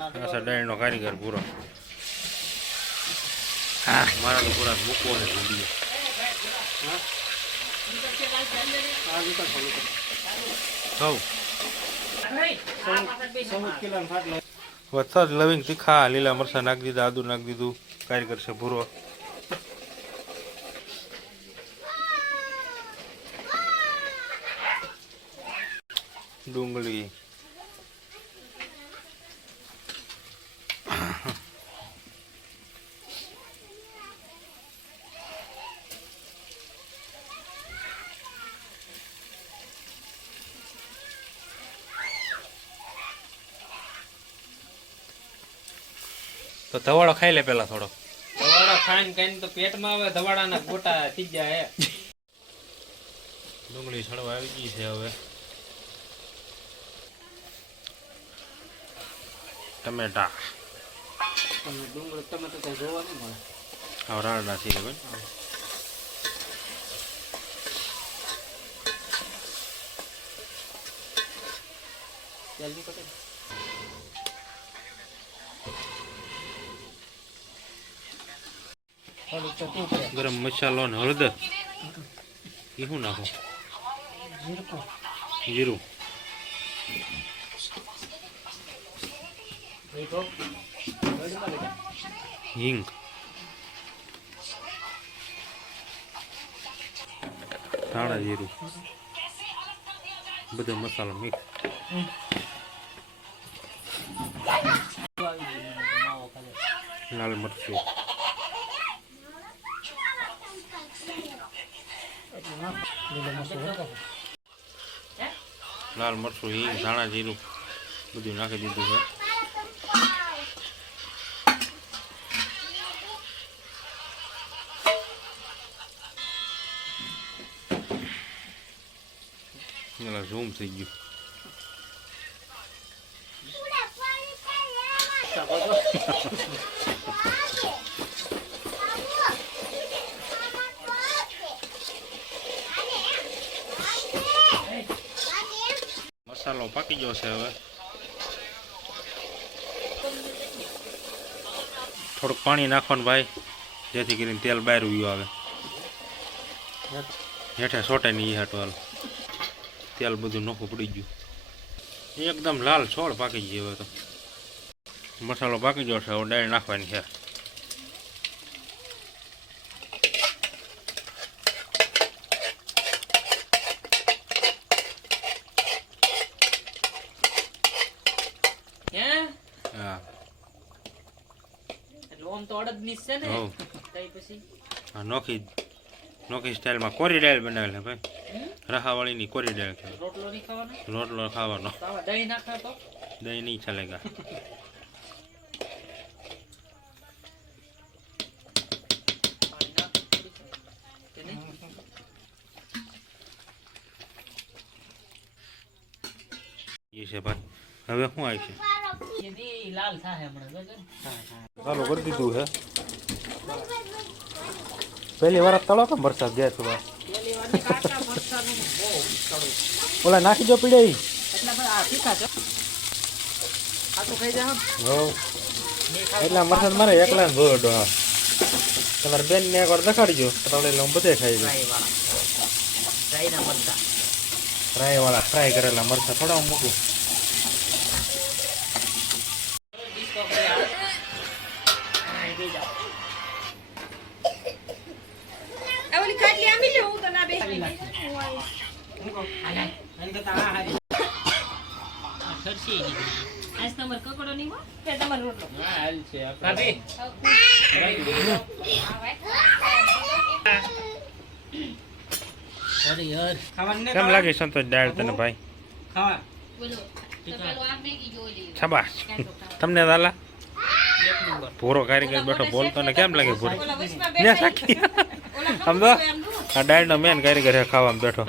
અસર ડાયણનો કારીગર પૂરો. હા. મારા તો પૂરા મૂકવો ને ભૂલી વરસાદ લવિંગ તીખા લીલા મરસા નાખી દીધા આદુ નાખી દીધું કારીગર છે ભૂરો. ડુંગળી. તો ધવાડો ખાઈ લે પેલા થોડો. ધવાડો ખાઈને કઈ તો પેટમાં હવે ધવાડાના ગોટા થઈ જાય ડુંગળી છડવા આવી ગઈ છે હવે. ટમેટા. તમે ડુંગળી ટમેટા જોવા નહીં મળે. હવે રાડા ભાઈ તેલ નહીં પકડે થોડુંક તો શું કરે ગરમ મસાલો ને હળદર. એ શું નાખો? જીરું. હિંગ. ધાણા જીરું. બધો મસાલો મિક્સ લાલ મરચું. લીલો મરચું હિંગ ધાણા જીરું બધું નાખી દીધું છે. પેલા ઝૂમ થઈ ગયું. મસાલો પાકી ગયો છે હવે થોડુંક પાણી નાખવાનું ભાઈ, જેથી કરીને તેલ બહાર ઉયું આવે. હેઠે સોટે નહીં હેઠવાલ તેલ બધું નોખું પડી ગયું. એકદમ લાલ છોડ પાકી ગયો હવે તો. મસાલો પાકી ગયો છે, હવે ડાળ નાખવાની છે હે હા. તો છે ને. તઈ પછી? આ નોખી નોખી સ્ટાઇલમાં કોરી ડાળ બનાવેલ ભાઈ? રહાવાળીની કોરી ડાળ રોટલો નહીં ખાવાનો? રોટલો ખાવાનો. દહીં નાખે તો? દહીં નહીં ચાલેગા છે ભાઈ. હવે શું આવી ચાલુ કરી દીધું હે. પહેલી વાર તળો કેમ વરસાદ ગયા થોડો. ઓલા નાખી દો પીડે. એટલે વરસાદ મારે એકલા ને ડો તમારે બેન ને એકવાર દેખાડજો તો એટલે હું બધે ખાઈ જાય ફ્રાય વાળા ફ્રાય કરેલા મરચા થોડા હું મૂકું. કેમ લાગે સંતોષ ડાયર તને ભાઈ? શાબાશ. તમને દાલા? પૂરો કારીગર બેઠો બોલતો ને કેમ લાગે પૂરો સમજો? જુઓ. આ ડાયરનો મેન કારીગર છે ખાવામાં બેઠો?